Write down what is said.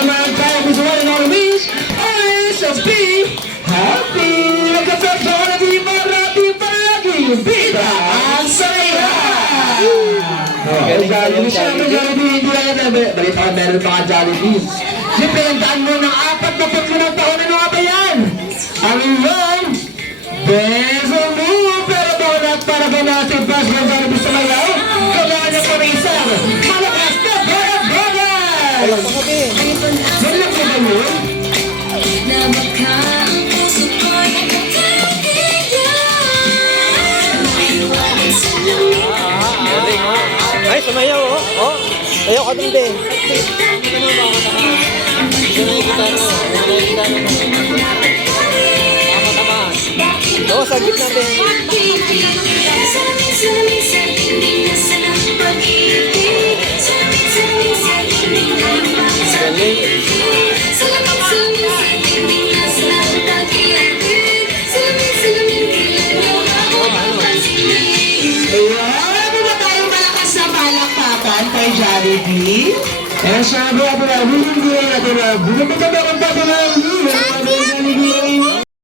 naman tayo gusto mo na wish. Always be happy. Nagkasama na di marami palagi. Bida ang saya. Jollibee siya, Jollibee, hindi lang yan. Balita ka, meron pa ka Jollibee. Siyempre, nagdaan mo ng 45 taon na nga ba yan? Ang iyong beso mo, pero donut para ba natin pas ng Jollibee sa mayaw? Kailangan niya pa rin isang malakas na brother! Walang pakabi. Nalak mo ba yun? Ay, sumayaw, oh. Oh, ayaw ka dun, be. Oo, sa gitna, be. Kay Jollibee. Eh, sabi ako na, hindi natin na, bumabagabang pati na,